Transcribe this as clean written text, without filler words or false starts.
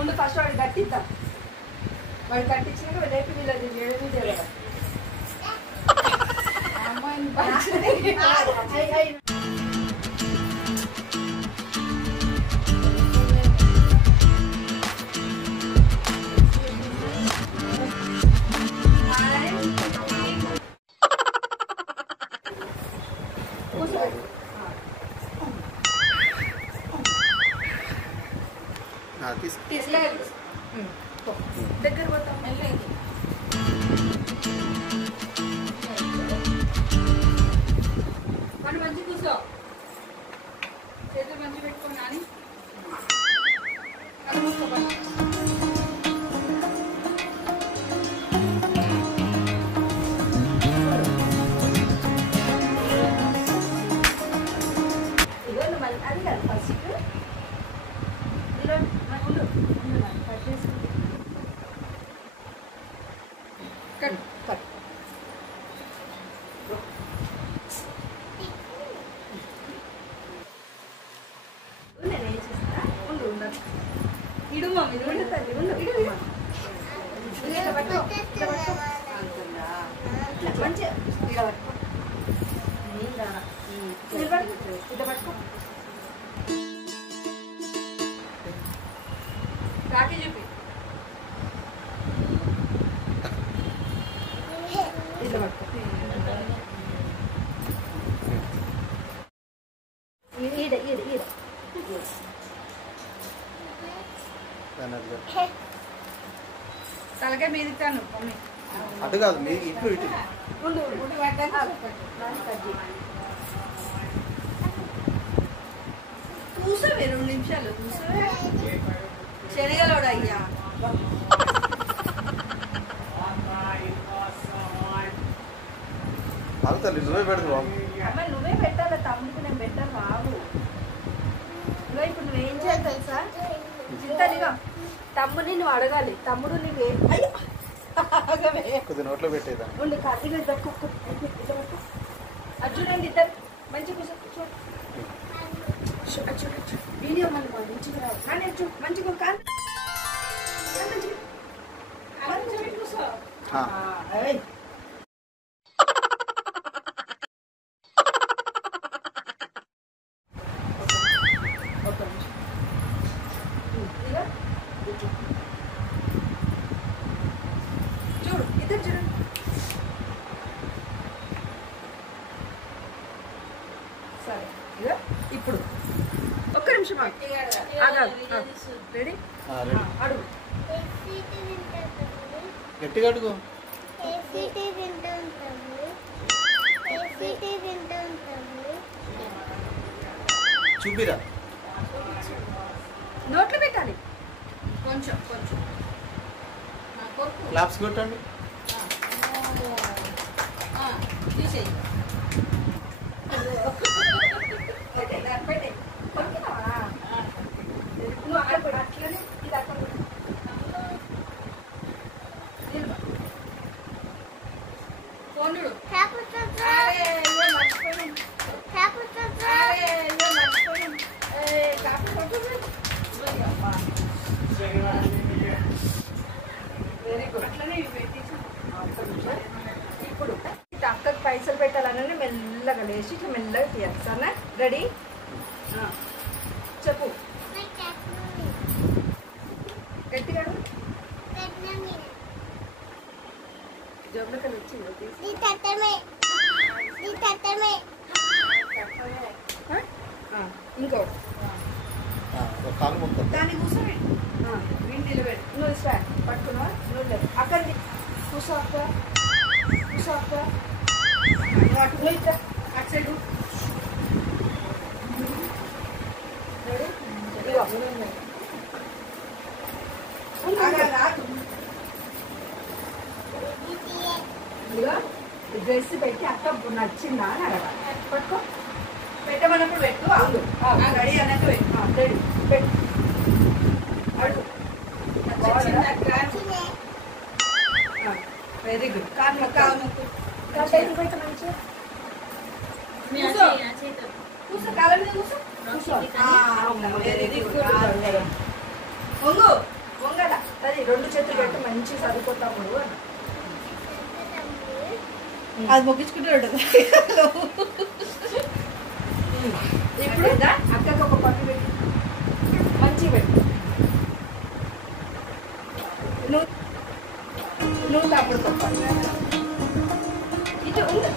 ముందు ఫస్ట్ వాడు కట్టిద్దాం. వాడు కట్టించినాక రేపు వీళ్ళది ఏమి తెలియదు. దగ్గర పోతాం మనం మంచి కూర్చో చేతులు మంచి పెట్టుకున్నా అని అది కాదు ఫస్ట్ ఇడు మమ్మీ ఉండు తల్లి ఉండు మంచిగా ఇట్లా పట్టుకో రాకి చూపి ఇట్లా పట్టుకో ఈడ ఈడ ఈడ తలకాయ మీదిస్తాను అటు కాదు మీ ఇటు ఇటు కూర్చోవే 2 నిమిషాలు కూర్చోవే శనగలోడు అయ్యా తల్లి నువ్వే పెడదు అమ్మ నువ్వే పెట్టాలి తమ్ముడికి నేను పెట్టాను బాబు నువ్వు ఇప్పుడు నువ్వేం చేయాలి తెలుసా చింతనిగా తమ్ముడిని నువ్వు అడగాలి తమ్ముడు నువ్వే కొద్ది నోట్లో పెట్టేదా ఉండి ఇక అర్జునండి ఇద్దరు మంచి కూర్చో చూడు వీడియో మళ్ళీ మంచిగా రావు కానీ మంచిగా కాదు కూర్చో చూడు ఇద్దరు చూడండి సరే ఇక ఇప్పుడు ఒక్క నిమిషం రెడీ అడుగు గట్టిగా అడుగు చూపిరా నోట్లో పెట్టాలి కొంచెం కొంచెం క్లాప్స్ కొట్టండి తీసేయి నువ్వు ఆడపడు అట్లనే ఇది అక్కడ ఫోనుడు వెరీ గుడ్ అట్లనే ఇప్పుడు అక్కకి పైసలు పెట్టాలని మెల్లగా లేచి ఇట్లా మెల్లగా తీయాలి సరేనా రెడీ చెప్పు గట్టిగా జబ్బులకి వచ్చింది ఇంకో కాలు మొత్తం దాన్ని కూర్చోండి వీంటిలో పెట్టి నువ్వు ఇస్తా పట్టుకున్నా నువ్వు లేదు అక్కడి కూర్చో అక్క కూర్చో అక్క నువ్వు ఇట్లా అటు సైడ్ డ్రెస్ పెట్టి అక్క నచ్చిందా అని అడగా పట్టుకో పెట్టమన్నప్పుడు పెట్టు రెడీ అన్నట్టు రెడీ పెట్టు అడుగు వెరీ గుడ్ కాదు కాదు పెట్ట మంచిగా కూర్చో కాలం మీద కూర్చో వెరీ గుడ్ ఒంగు అది 2 చేతులు పెట్టి మంచి సరిపోతాము అని. అది మొగ్గించుకుంటూ ఉంటుంది. ఇప్పుడు అక్కకి ఒక పట్టు పెట్టి మంచిగా పెట్టు. నువ్వు తప్పుడు తప్పాలి ఇటు ఉంది.